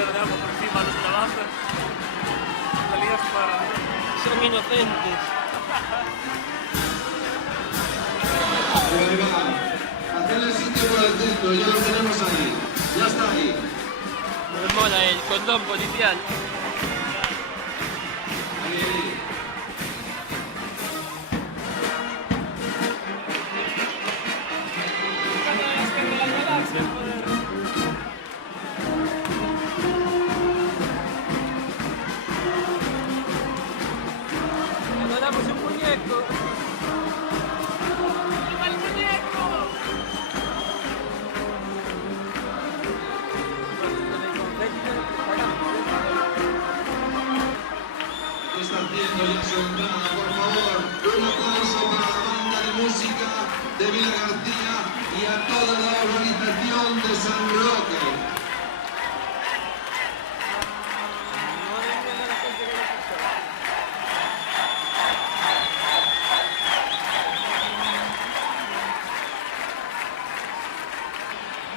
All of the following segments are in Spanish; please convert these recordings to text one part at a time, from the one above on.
litro de agua por encima a los trabajos. Salías para... Son inocentes. Ahí va. Hacerle sitio por el centro, ya lo tenemos ahí. Ya está ahí. Me mola el condón policial. Ahí. Adoramos un muñeco. ¡Viva el muñeco! ¿Qué está haciendo ya su entrada, por favor? Un aplauso para la banda de música de Vila García y a toda la organización de San Roque.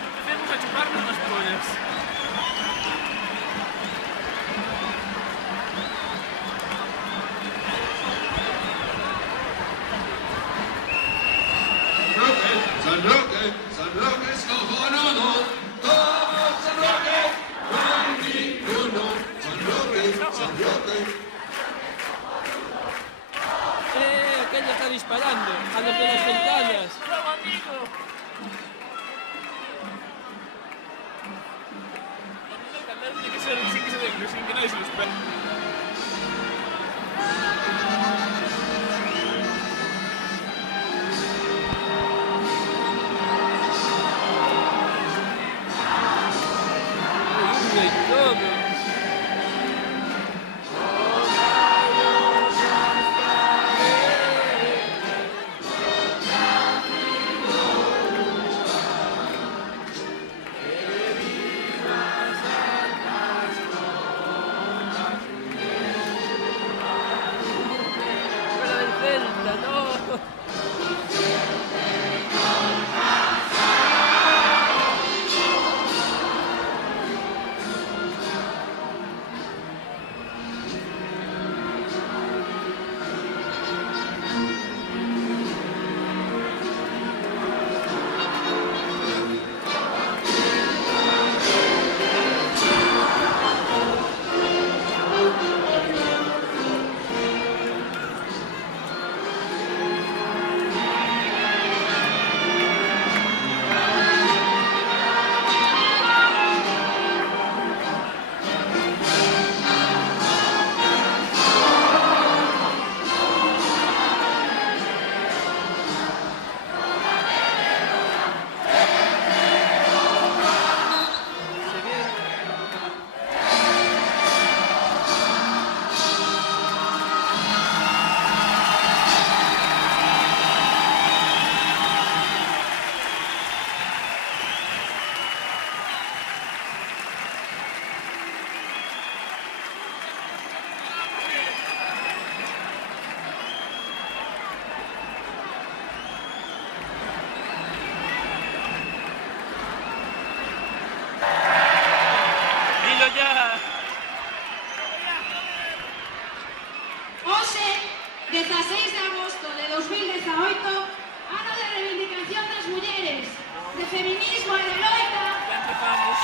Empecemos a chuparnos las pollas. San Roque, San Roque es cojonudo. Todos San Roque, no hay ninguno. San Roque, San Roque. Aquella está disparando a los de las ventanas. ¡Bravo, amigo! El candado tiene que ser sin que nadie se lo espere. Y todo. Fuera del Celta, no. Dilo ya. Hoxe, 16 de agosto de 2018, ano de reivindicación das mulleres, de feminismo e de loita. Ya empezamos.